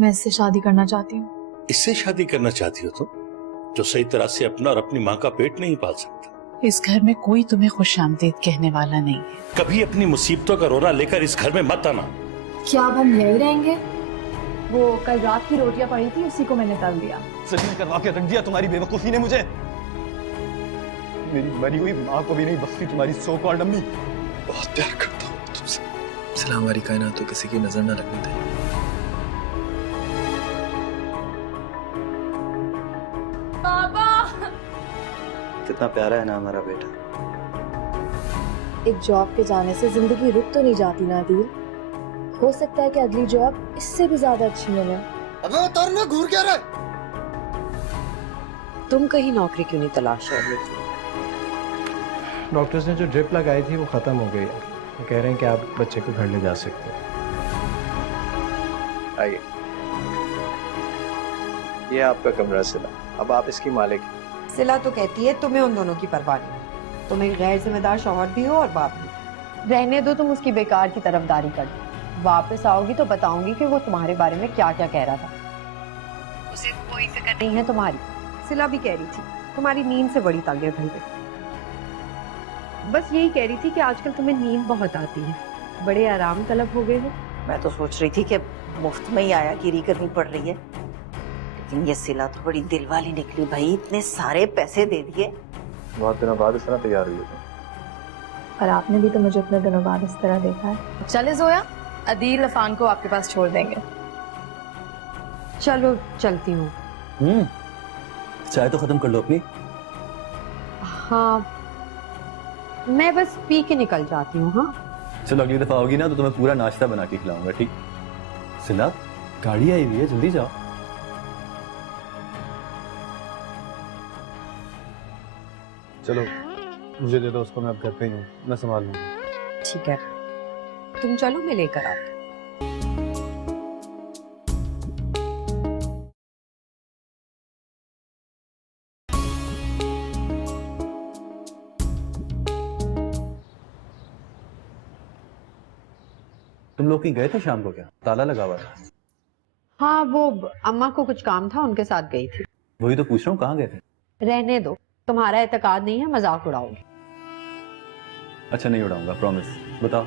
मैं इससे शादी करना चाहती हूँ। इससे शादी करना चाहती हो तुम, जो सही तरह से अपना और अपनी माँ का पेट नहीं पाल सकता? इस घर में कोई तुम्हें खुशामदीद कहने वाला नहीं है। कभी अपनी मुसीबतों का रोना लेकर इस घर में मत आना। क्या अब हम यही रहेंगे? वो कल रात की रोटियां पड़ी थी, उसी को मैंने तल दिया। सच करवा के रख दिया तुम्हारी बेवकूफी ने मुझे। मेरी मरी हुई माँ को भी नहीं बख्शी तुम्हारी सो कॉल्ड अम्मी। बहुत प्यार करता हूँ तुमसे। सिला हमारी कायनात तो किसी की नजर न लगने दे। पापा! कितना प्यारा है ना हमारा बेटा। एक जॉब के जाने से जिंदगी रुक तो नहीं जाती ना दिल। हो सकता है कि अगली जॉब इससे भी ज्यादा अच्छी मिले। अबे उतर ना, घूर क्या रहा है? तुम कहीं नौकरी क्यों नहीं तलाश रहे थे? डॉक्टर्स ने जो ड्रिप लगाई थी वो खत्म हो गई है। वो कह रहे हैं कि आप बच्चे को घर ले जा सकते हैं। आइए, ये आपका कमरा सिला, अब आप इसकी मालिक हैं। सिला तो कहती है तुम्हें उन दोनों की परवाह नहीं। तुम एक गैर जिम्मेदार शौहर भी हो और बाप भी। रहने दो, तुम उसकी बेकार की तरफदारी कर दो। वापस आओगी तो बताऊंगी कि वो तुम्हारे बारे में क्या क्या कह रहा था। उसे कोई फिक्र नहीं है तुम्हारी। सिला भी कह रही थी तुम्हारी नींद से बड़ी तंग है भाई। बस यही कह रही थी कि आजकल तुम्हें नींद बहुत आती है, बड़े आराम तलब हो गए हो। मैं तो सोच रही थी कि मुफ्त में ही आया गिरी करनी पड़ रही है, लेकिन ये सिला तो बड़ी दिल वाली निकली भाई। इतने सारे पैसे दे दिए। बहुत दिनों बाद इस तरह तैयार हुई है। और आपने भी तो मुझे इतने दिनों बाद इस तरह देखा है। चले जोया, अदील अफान को आपके पास छोड़ देंगे। चलो चलती हूँ। चाय तो खत्म कर लो अपनी। हाँ, मैं बस पी के निकल जाती हूँ। हाँ चलो, अगली दफा आओगी ना तो तुम्हें पूरा नाश्ता बना के खिलाऊंगा, ठीक? सिला, गाड़ी आई हुई है, जल्दी जाओ। चलो मुझे दे दो उसको, मैं अब घर पे ही हूँ, मैं संभाल लूंगा। ठीक है, तुम चलो, मैं लेकर आती हूँ। तुम लोग कहीं गए थे शाम को क्या? ताला लगा हुआ था। हाँ, वो अम्मा को कुछ काम था, उनके साथ गई थी। वही तो पूछ रहा हूँ, कहाँ गए थे? रहने दो, तुम्हारा एतकाद नहीं है, मजाक उड़ाओगे। अच्छा, नहीं उड़ाऊंगा, प्रॉमिस। बताओ।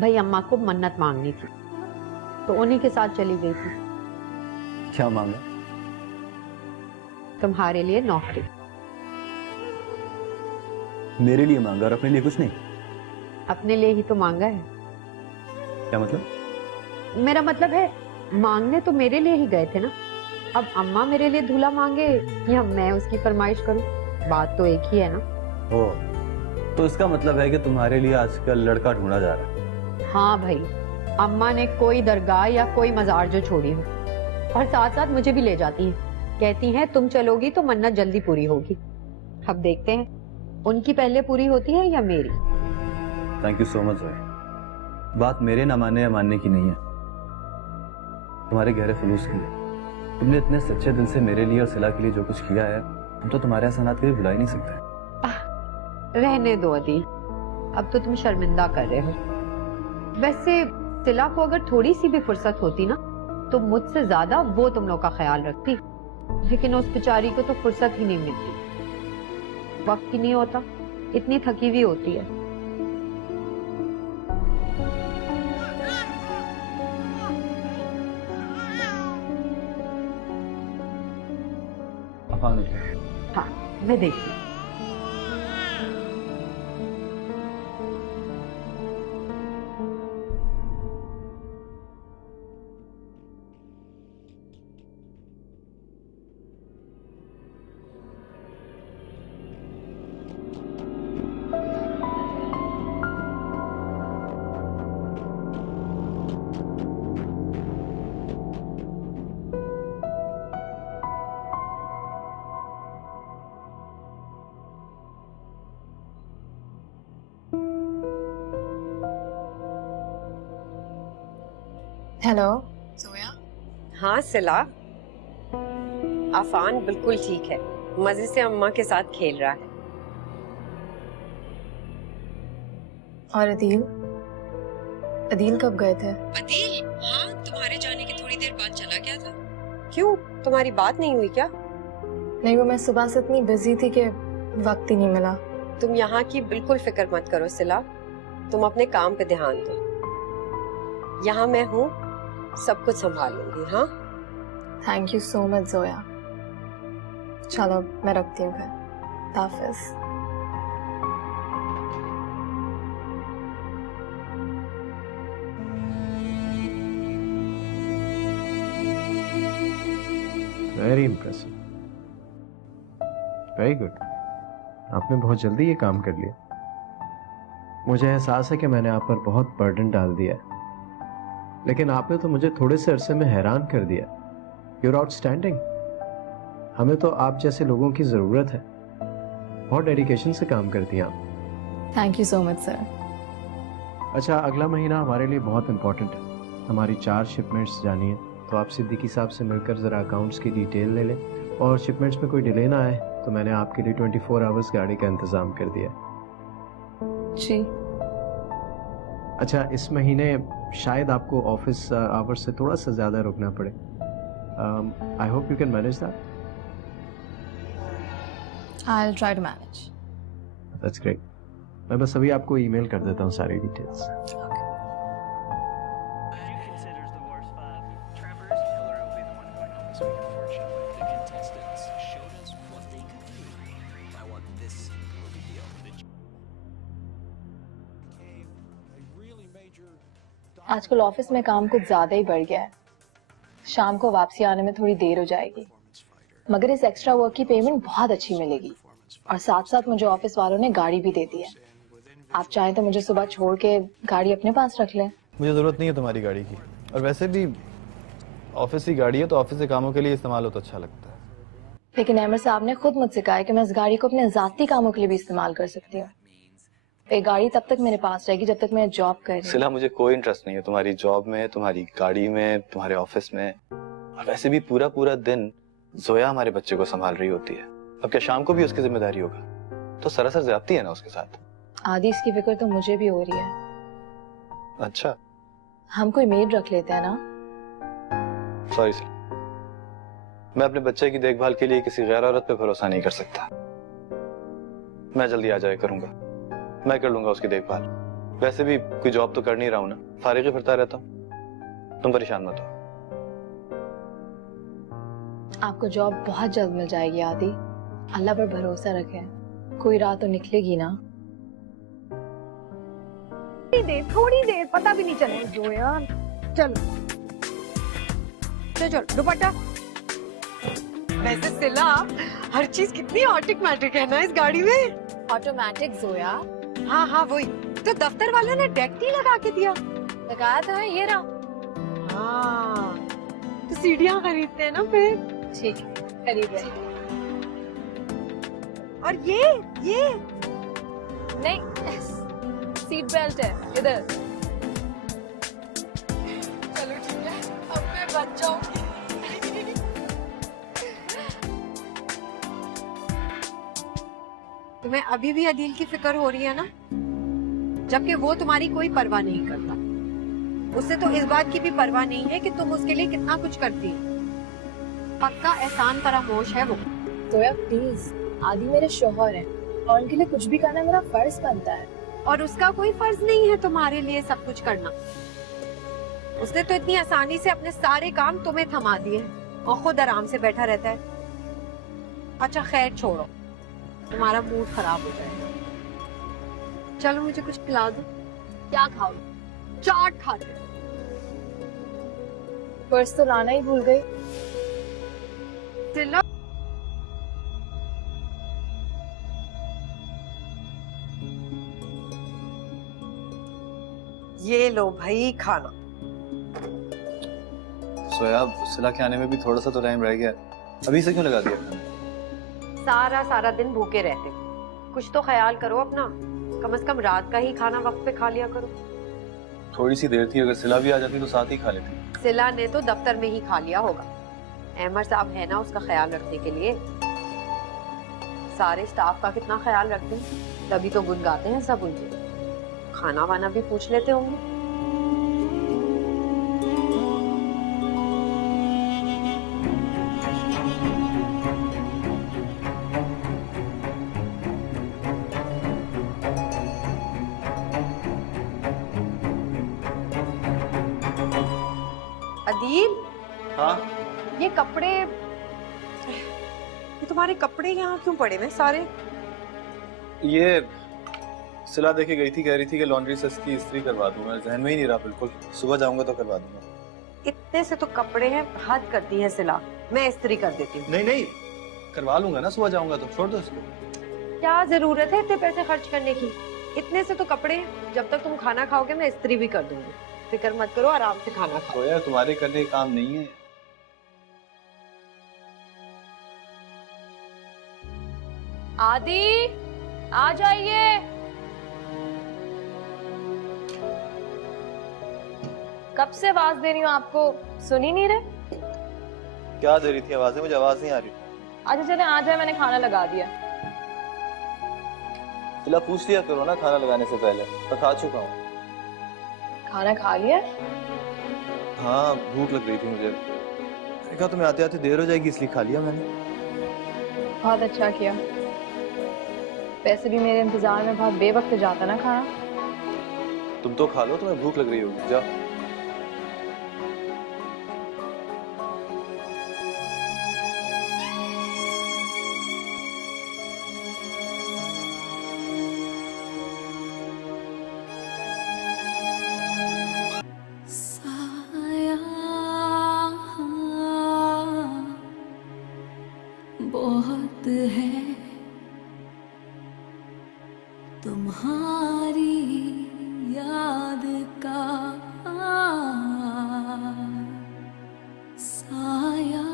भाई अम्मा को मन्नत मांगनी थी तो उन्हीं के साथ चली गई थी। क्या मांगा? तुम्हारे लिए नौकरी। मेरे लिए मांगा और अपने लिए कुछ नहीं? अपने लिए ही तो मांगा है। क्या मतलब? मेरा मतलब है, मांगने तो मेरे लिए ही गए थे ना। अब अम्मा मेरे लिए दूल्हा मांगे या मैं उसकी फरमाइश करूं, बात तो एक ही है ना। ओ, तो इसका मतलब है कि तुम्हारे लिए आजकल लड़का ढूंढा जा रहा है? हाँ भाई, अम्मा ने कोई दरगाह या कोई मजार जो छोड़ी हो, और साथ साथ मुझे भी ले जाती हैं। कहती हैं तुम चलोगी तो मन्नत जल्दी पूरी होगी। अब देखते हैं उनकी पहले पूरी होती है या मेरी। थैंक यू सो मच भाई। बात मेरे ना मानने या मानने की नहीं है, तुम्हारे गहरे खुलूस की है। तुमने इतने सच्चे दिल से मेरे लिए और सिला के लिए जो कुछ किया है, हम तो तुम्हारे एहसानात कभी भुला ही नहीं सकते। रहने दो अदी, अब तो तुम शर्मिंदा कर रहे हो। वैसे सिला को अगर थोड़ी सी भी फुर्सत होती ना तो मुझसे ज्यादा वो तुम लोग का ख्याल रखती, लेकिन उस बेचारी को तो फुर्सत ही नहीं मिलती। वक्त ही नहीं होता, इतनी थकी हुई होती है। हाँ, मैं देखती हूँ। हेलो जोया। हाँ सिला, अफान बिल्कुल ठीक है, मजे से अम्मा के साथ खेल रहा है। और अदील? अदील कब गए थे? अदील? हाँ, तुम्हारे जाने के देर बाद चला गया था? क्यों, तुम्हारी बात नहीं हुई क्या? नहीं, वो मैं सुबह से इतनी बिजी थी कि वक्त ही नहीं मिला। तुम यहाँ की बिल्कुल फिक्र मत करो सिला, तुम अपने काम पे ध्यान दो। यहाँ मैं हूँ, सब कुछ संभाल लूंगी। हाँ, thank you so much Zoya. चलो मैं रखती हूँ फिर। हाफिज। Very impressive, very good. आपने बहुत जल्दी ये काम कर लिया। मुझे एहसास है कि मैंने आप पर बहुत बर्डन डाल दिया है, लेकिन आपने तो मुझे थोड़े से अरसे में हैरान कर दिया। Your outstanding. हमें तो आप जैसे लोगों की ज़रूरत है। बहुत डेडिकेशन से काम करती हैं आप। Thank you so much sir. अच्छा, अगला महीना हमारे लिए बहुत इम्पोर्टेंट है। हमारी 4 शिपमेंट्स जानी है, तो आप सिद्दीकी साहब से मिलकर ज़रा अकाउंट्स की डिटेल ले लें, और शिपमेंट्स में कोई डिले ना आए तो मैंने आपके लिए 24 आवर्स गाड़ी का इंतज़ाम कर दिया। जी। अच्छा, इस महीने शायद आपको ऑफिस आवर्स से थोड़ा सा ज़्यादा रुकना पड़े। I hope you can manage that. I'll try to manage. That's great. मैं बस अभी आपको ईमेल कर देता हूँ सारी डिटेल्स। आजकल ऑफिस में काम कुछ ज्यादा ही बढ़ गया है। शाम को वापसी आने में थोड़ी देर हो जाएगी, मगर इस एक्स्ट्रा वर्क की पेमेंट बहुत अच्छी मिलेगी, और साथ साथ मुझे ऑफिस वालों ने गाड़ी भी दे दी है। आप चाहें तो मुझे सुबह छोड़ के गाड़ी अपने पास रख लें। मुझे ज़रूरत नहीं है तुम्हारी गाड़ी की, और वैसे भी ऑफिस की गाड़ी है तो ऑफिस के कामों के लिए इस्तेमाल हो तो अच्छा लगता है। लेकिन अहमद साहब ने खुद मुझसे कहा है कि मैं इस गाड़ी को अपने ज़ाती कामों के लिए भी इस्तेमाल कर सकती हूँ। ये गाड़ी तब तक मेरे पास रहेगी जब तक मैं जॉब कर रही हूँ। सिला, मुझे कोई इंटरेस्ट नहीं है तुम्हारी जॉब में, तुम्हारी गाड़ी में, तुम्हारे ऑफिस में। और वैसे भी पूरा पूरा दिन जोया हमारे बच्चे को संभाल रही होती है। अब क्या शाम को भी उसकी जिम्मेदारी होगा? तो सरासर ज्यादती है ना उसके साथ। आदि, इसकी फिक्र तो मुझे भी हो रही है। अच्छा, हम कोई मेड रख लेते हैं ना? सॉरी सिला, मैं अपने बच्चे की देखभाल के लिए किसी गैर औरत पे भरोसा नहीं कर सकता। मैं जल्दी आ जाया करूंगा, मैं कर लूंगा उसकी देखभाल। वैसे भी कोई जॉब तो कर नहीं रहा हूं ना, फारिग ही फिरता रहता हूं। तुम परेशान मत हो। आपको जॉब बहुत जल्द मिल जाएगी आदि, अल्लाह पर भरोसा रखें। कोई राह तो निकलेगी ना। थोड़ी देर पता भी नहीं चले जो यार। चलो चलो दुपट्टा। वैसे सिला, हर चीज कितनी ऑटोमेटिक है ना इस गाड़ी में। ऑटोमेटिक जोया? हाँ हाँ वही तो, दफ्तर वालों ने डेक नहीं लगा के दिया। लगाया था, ये रहा। हाँ तो सीढ़ियाँ खरीदते हैं ना फिर। ठीक है, खरीद ले। और ये नहीं, सीट बेल्ट है इधर। चलो ठीक है, अब मैं बच जाऊंगी। तुम्हें अभी भी अदील की फिक्र हो रही है ना, जबकि वो तुम्हारी कोई परवाह नहीं करता। उससे तो इस बात की भी परवाह नहीं है कि तुम उसके लिए कितना कुछ करती हो। पक्का एहसान फरामोश है वो। जोया प्लीज, आदि मेरे शौहर हैं और उनके लिए कुछ भी करना मेरा फर्ज बनता है। और उसका कोई फर्ज नहीं है तुम्हारे लिए सब कुछ करना। उसने तो इतनी आसानी से अपने सारे काम तुम्हें थमा दिए और खुद आराम से बैठा रहता है। अच्छा खैर छोड़ो, तुम्हारा मूड खराब हो जाएगा। चलो मुझे कुछ खिला दो। क्या खाओ? चाट खाते। पर्स तो लाना ही भूल गई। सिला, ये लो भाई खाना। सोया, सिला के आने में भी थोड़ा सा तो टाइम रह गया, अभी से क्यों लगा दिया? सारा दिन भूखे रहते, कुछ तो ख्याल करो अपना। कम से कम रात का ही खाना वक्त पे खा लिया करो। थोड़ी सी देर थी, अगर सिला भी आ जाती तो साथ ही खा लेती। सिला ने तो दफ्तर में ही खा लिया होगा। अहमद साहब है ना उसका ख्याल रखने के लिए। सारे स्टाफ का कितना ख्याल रखते हैं, तभी तो गुन गाते हैं सब उनके। खाना वाना भी पूछ लेते होंगे। आदिल, हाँ ये कपड़े, ये तुम्हारे कपड़े यहाँ क्यों पड़े हुए सारे? ये सिला देके गई थी, कह रही थी कि लॉन्ड्री से इसकी इस्त्री करवा दूंगा। जहन में ही नहीं रहा बिल्कुल, सुबह जाऊंगा तो करवा दूंगा। इतने से तो कपड़े हैं, हद करती है सिला, मैं इस्त्री कर देती हूँ। नहीं नहीं करवा लूंगा ना, सुबह जाऊंगा तो। छोड़ दो इसको। क्या जरूरत है इतने पैसे खर्च करने की? इतने से तो कपड़े हैं, जब तक तुम खाना खाओगे मैं इस्त्री भी कर दूंगी। फिक्र मत करो, आराम से खाना खाओ। तो यार तुम्हारे करने का काम नहीं है। आदि आ जाइए। कब से आवाज दे रही हूँ आपको, सुन ही नहीं रहे? क्या दे रही थी आवाजें? मुझे आवाज नहीं आ रही। अच्छा चले आ जाए, मैंने खाना लगा दिया। सिला पूछ लिया करो ना खाना लगाने से पहले। मैं खा चुका हूँ। खाना खा लिया? हाँ भूख लग रही थी मुझे। देखा तुम्हें आते आते देर हो जाएगी इसलिए खा लिया मैंने। बहुत अच्छा किया। वैसे भी मेरे इंतजार में बहुत बेवक्त जाता ना खाना। तुम तो खा लो, तुम्हें भूख लग रही होगी। जाओ। बहुत है तुम्हारी याद का साया,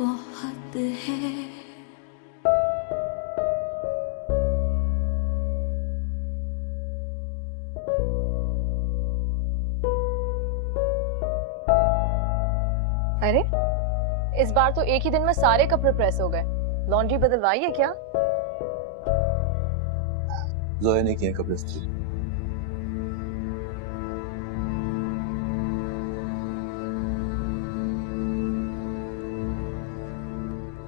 बहुत है। अरे इस बार तो एक ही दिन में सारे कपड़े प्रेस हो गए। लॉन्ड्री बदलवाई है क्या? जोया ने किए कपड़े इस्त्री।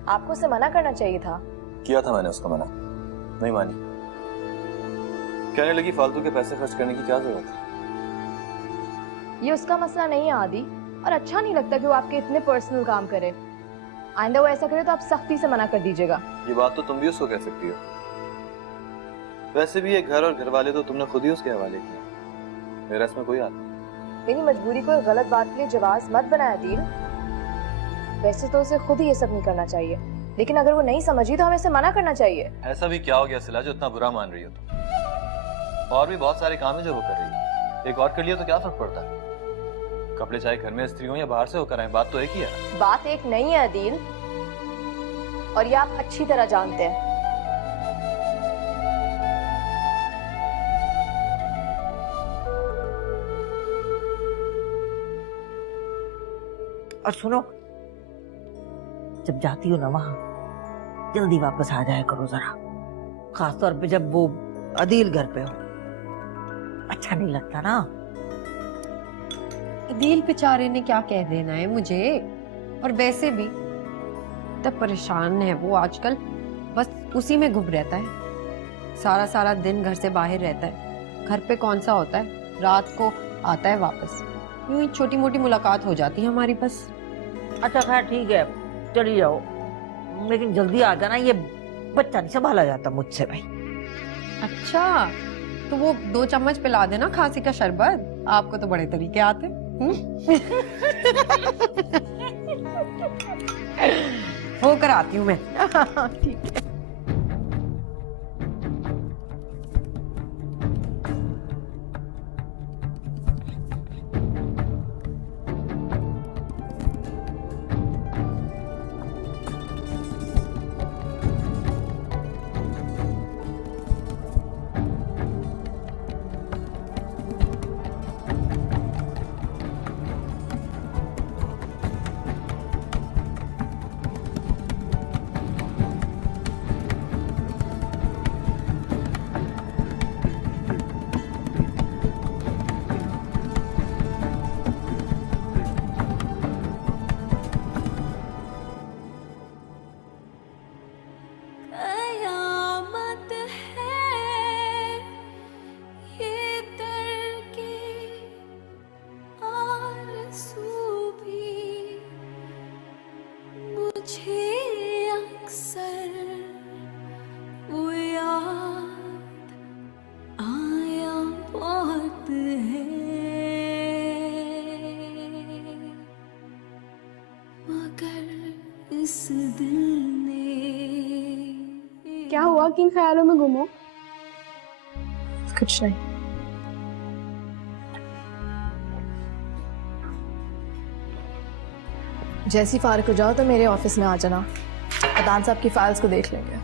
आपको उसे मना करना चाहिए था। किया था मैंने उसको मना, नहीं मानी। कहने लगी फालतू के पैसे खर्च करने की क्या जरूरत है। ये उसका मसला नहीं है आदि, और अच्छा नहीं लगता कि वो आपके इतने पर्सनल काम करे। आइंदा वो ऐसा करे तो आप सख्ती से मना कर दीजिएगा। ये बात तो तुम भी उसको कह सकती हो। वैसे भी ये घर और घर वाले तो तुमने खुद ही उसके हवाले किया, मेरा इसमें कोई हाथ नहीं। मेरी मजबूरी को गलत बात के लिए जवाब मत बनाया दिल। वैसे तो उसे खुद ही ये सब नहीं करना चाहिए, लेकिन अगर वो नहीं समझी तो हमें इसे मना करना चाहिए। ऐसा भी क्या हो गया सिला जो इतना बुरा मान रही हो तुम? और भी बहुत सारे काम है जो वो कर रही है, एक और कर लिया तो क्या फर्क पड़ता है? कपड़े चाहे घर में इस्त्री हो या बाहर से होकर आए, बात तो एक ही है। बात एक नहीं है अदील, और ये आप अच्छी तरह जानते हैं। और सुनो, जब जाती हो ना वहां जल्दी वापस आ जाया करो जरा, खासतौर पे जब वो अदील घर पे हो। अच्छा नहीं लगता ना। अदील बेचारे ने क्या कह देना है मुझे, और वैसे भी तब परेशान है वो आजकल, बस उसी में घुम रहता है। सारा सारा दिन घर से बाहर रहता है, घर पे कौन सा होता है, रात को आता है वापस। यूं ही छोटी मोटी मुलाकात हो जाती है हमारी बस। अच्छा खैर ठीक है, चली जाओ, लेकिन जल्दी आ जाना, ये बच्चा नहीं संभाला जाता मुझसे भाई। अच्छा तो वो 2 चम्मच पिला देना खांसी का शरबत, आपको तो बड़े तरीके आते। वो कराती हूँ मैं। ठीक है। मुझे अक्सर वो याद आया बहुत है, मगर इस दिल ने क्या हुआ, किन ख्यालों में गुम हो? कुछ नहीं। जैसी फारिग हो जाओ तो मेरे ऑफिस में आ जाना, अदान साहब की फाइल्स को देख लेंगे।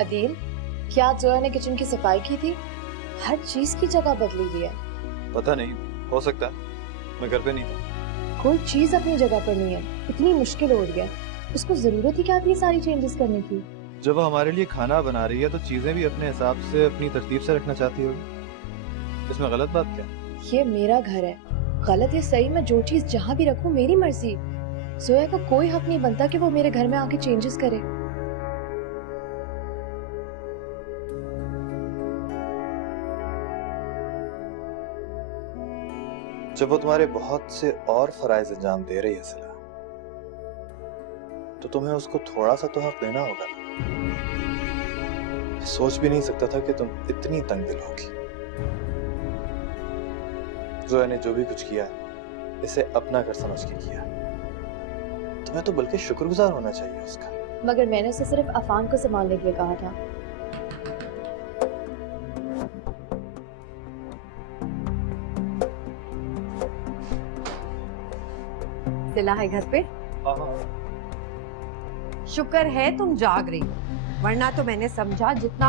अदील, क्या जोया ने किचन की सफाई की थी? हर चीज की जगह बदली हुई है। पता नहीं, हो सकता है, मैं घर पे नहीं था। कोई चीज अपनी जगह पर नहीं है, इतनी मुश्किल हो रही है। उसको जरूरत ही क्या थी सारी चेंजेस करने की? जब वो हमारे लिए खाना बना रही है तो चीजें भी अपने हिसाब से अपनी तरतीब से रखना चाहती होगी। इसमें गलत बात क्या? ये मेरा घर है, गलत या सही मैं जो चीज जहाँ भी रखूं मेरी मर्जी। जोया का कोई हक नहीं बनता कि वो मेरे घर में आके चेंजेस करे। जब वो तुम्हारे बहुत से और फराइज अंजाम दे रही है सिला, तो तुम्हें उसको थोड़ा सा तो हक देना होगा। मैं सोच भी नहीं सकता था कि तुम इतनी तंग दिल होगी। जोया ने जो भी कुछ किया इसे अपना घर समझ के किया। तुम्हें तो बल्कि शुक्रगुजार होना चाहिए उसका। मगर मैंने उसे सिर्फ अफान को संभालने के लिए कहा था। सिला है घर पे? शुक्र है तुम जाग रही हो, वरना तो मैंने समझा जितना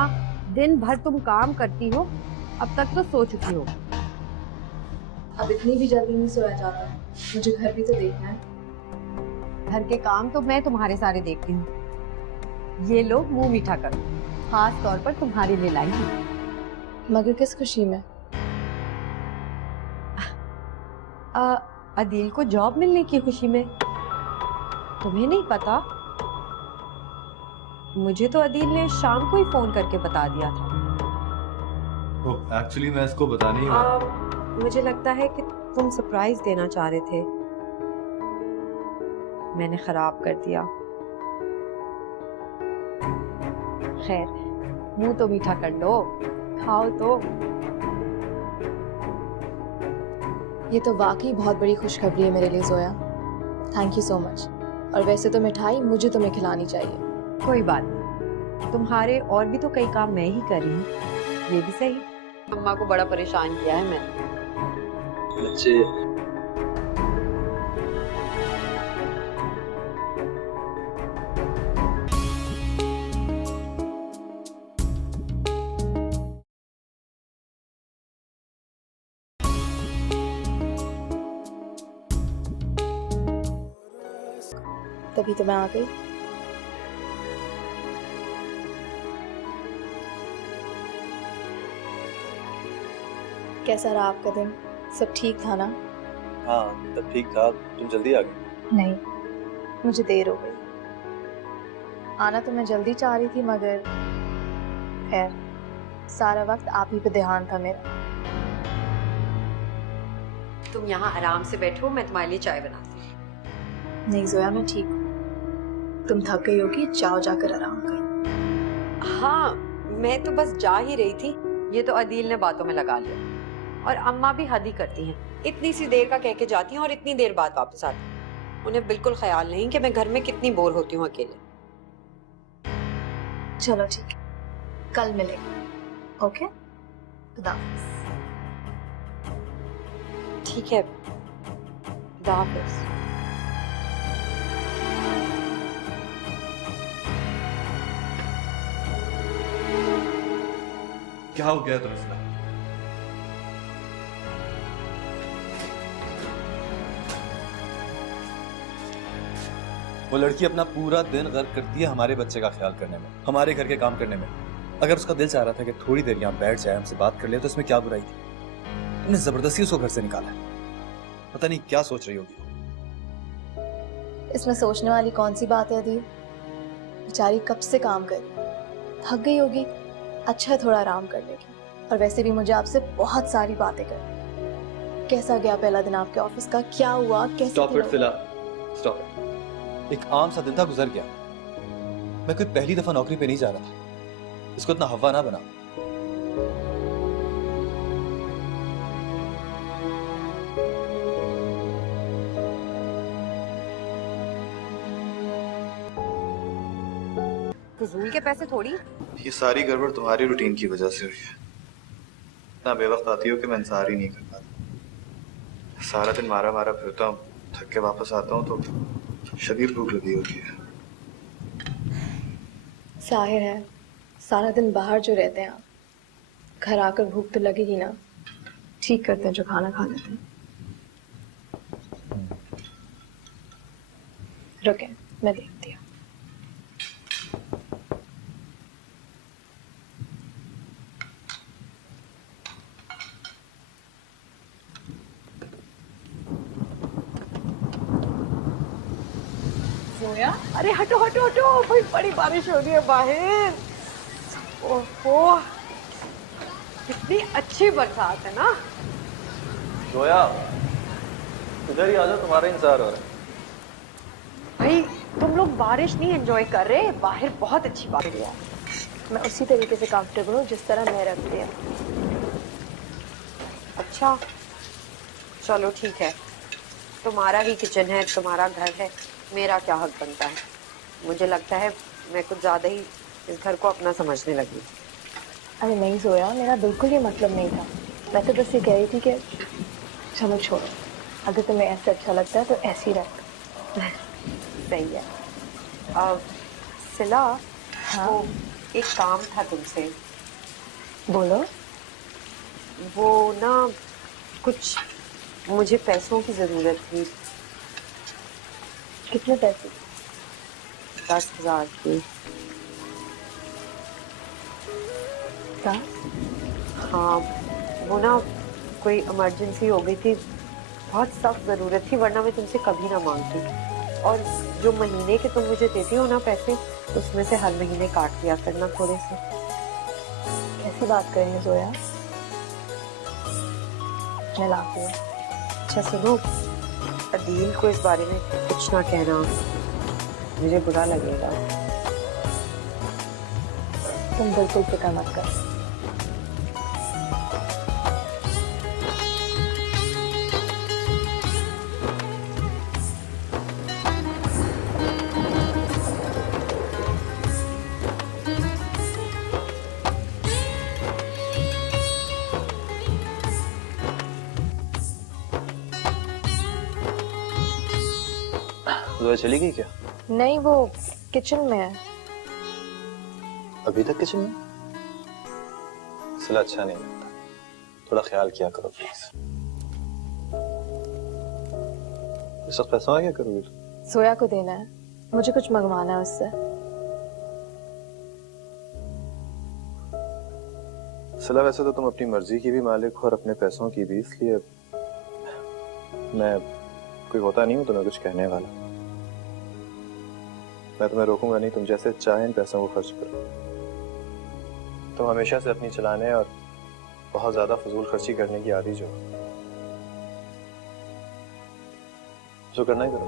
दिन भर तुम काम करती हो अब तक तो सो चुकी हो। अब इतनी भी जल्दी नहीं सोया जाता, मुझे घर भी तो देखना है। घर के काम तो मैं तुम्हारे सारे देखती हूँ। ये लो मुंह मीठा करो, खास तौर पर तुम्हारे लिए लाई हूँ। मगर किस खुशी में? अदील को जॉब मिलने की खुशी में। तुम्हें नहीं पता? मुझे तो अदील ने शाम को ही फोन करके बता दिया था। एक्चुअली मैं इसको बताने ही वाला। मुझे लगता है कि तुम सरप्राइज देना चाह रहे थे, मैंने खराब कर दिया। खैर, मुंह तो मीठा कर लो, खाओ तो। ये तो वाकई बहुत बड़ी खुशखबरी है मेरे लिए Zoya. Thank you so much. और वैसे तो मिठाई मुझे तुम्हें खिलानी चाहिए। कोई बात नहीं, तुम्हारे और भी तो कई काम मैं ही कर रही हूँ। ये भी सही। अम्मा को बड़ा परेशान किया है मैंने। बच्चे तभी तो मैं आ गई। कैसा रहा आपका दिन? सब ठीक था ना? हाँ, तब ठीक था। तुम जल्दी आ गई। नहीं, मुझे देर हो गई। आना तो मैं जल्दी चाह रही थी, मगर खैर सारा वक्त आप ही पे ध्यान था मेरा। तुम यहाँ आराम से बैठो, मैं तुम्हारे लिए चाय बनाती हूँ। नहीं जोया, मैं ठीक हूँ। तुम थक गई होगी, जाओ जाकर आराम कर। हाँ, मैं तो बस जा ही रही थी, ये तो अदील ने बातों में लगा लिया। और अम्मा भी हद ही करती हैं, इतनी सी देर का कह के जाती हैं और इतनी देर बाद वापस आती हैं। उन्हें बिल्कुल ख्याल नहीं कि मैं घर में कितनी बोर होती हूँ अकेले। चलो ठीक है, कल मिलेंगे। ओके, खुदा हाफिज। ठीक है, खुदा हाफिज। क्या हो गया तुम्हें सिला? वो लड़की अपना पूरा दिन गर्क करती है हमारे बच्चे का ख्याल करने में, हमारे घर के काम करने में। अगर उसका दिल चाह रहा था कि थोड़ी देर यहाँ बैठ जाए, हमसे बात कर ले, तो इसमें क्या बुराई थी? तुमने जबरदस्ती उसको घर से निकाला है। पता नहीं क्या सोच रही होगी। इसमें सोचने वाली कौन सी बात है अदील? बेचारी कब से काम कर रही, थक गई होगी। अच्छा है थोड़ा आराम कर लेगी। और वैसे भी मुझे आपसे बहुत सारी बातें करनी। कैसा गया पहला दिन आपके ऑफिस का? क्या हुआ? कैसे? स्टॉप इट सिला, स्टॉप इट। एक आम सा दिन था, गुजर गया। मैं कोई पहली दफा नौकरी पे नहीं जा रहा था। इसको इतना हवा ना बना। फजूल के पैसे थोड़ी। ये सारी गड़बड़ तुम्हारी रूटीन की वजह से हुई है। इतना बेवक्त आती हो कि मैं इंतजार ही नहीं कर पाता। सारा दिन मारा मारा फिरता हूँ, थक के वापस आता हूँ तो शदीद भूख लगी होती है। जाहिर है, सारा दिन बाहर जो रहते हैं आप, घर आकर भूख तो लगेगी ना। ठीक करते हैं जो खाना खा लेते हैं। रुके, मैं देखती हूँ। अरे हटो हटो हटो, भाई बड़ी बारिश हो रही है बाहर। ओहो, कितनी अच्छी बरसात है ना। जोया, इधर ही आ जाओ, तुम्हारा इंतजार हो रहा है। भाई तुम लोग बारिश नहीं एंजॉय कर रहे, बाहर बहुत अच्छी बारिश है। मैं उसी तरीके से कंफर्टेबल हूँ जिस तरह मैं रखती हूँ। अच्छा चलो ठीक है, तुम्हारा ही किचन है, तुम्हारा घर है, मेरा क्या हक बनता है। मुझे लगता है मैं कुछ ज्यादा ही इस घर को अपना समझने लगी। अरे नहीं जोया, मेरा बिल्कुल ये मतलब नहीं था। मैं तो बस ये कह रही थी कि चलो छोड़ो, अगर तुम्हें ऐसे अच्छा लगता है तो ऐसे ही रखो। सही है। सिला, हाँ? वो एक काम था तुमसे। बोलो। वो ना कुछ मुझे पैसों की जरूरत थी। कितने पैसे? 10,000 की। 10? हाँ, वो ना कोई इमरजेंसी हो गई थी, बहुत सख्त जरूरत थी, वरना मैं तुमसे कभी ना मांगती। और जो महीने के तुम मुझे देती हो ना पैसे, उसमें से हर महीने काट दिया करना थोड़े से। कैसी बात कर रही हो जोया? मैं लाती हूँ। अच्छा सुनो, अदील को इस बारे में कुछ ना कहना, मुझे बुरा लगेगा। तुम बिल्कुल फिक्र मत कर। जोया चली गई क्या? नहीं, वो किचन में है। अभी तक किचन में? सिला अच्छा नहीं लगता, थोड़ा ख्याल किया करो प्लीज। इस वक्त पैसा आ क्या करोगी? जोया को देना है, मुझे कुछ मंगवाना है उससे। सिला वैसे तो तुम अपनी मर्जी की भी मालिक हो और अपने पैसों की भी, इसलिए मैं कोई होता नहीं हूं तुम्हें कुछ कहने वाला। मैं तुम्हें रोकूंगा नहीं, तुम जैसे चाहे इन पैसों को खर्च करो। तुम हमेशा से अपनी चलाने और बहुत ज्यादा फजूल खर्ची करने की आदी जो करना ही करो।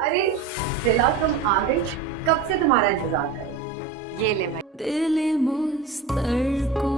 अरे सिला, तुम आ गई, कब से तुम्हारा इंतजार कर रही। ये ले भाई। दिल मुस्तर को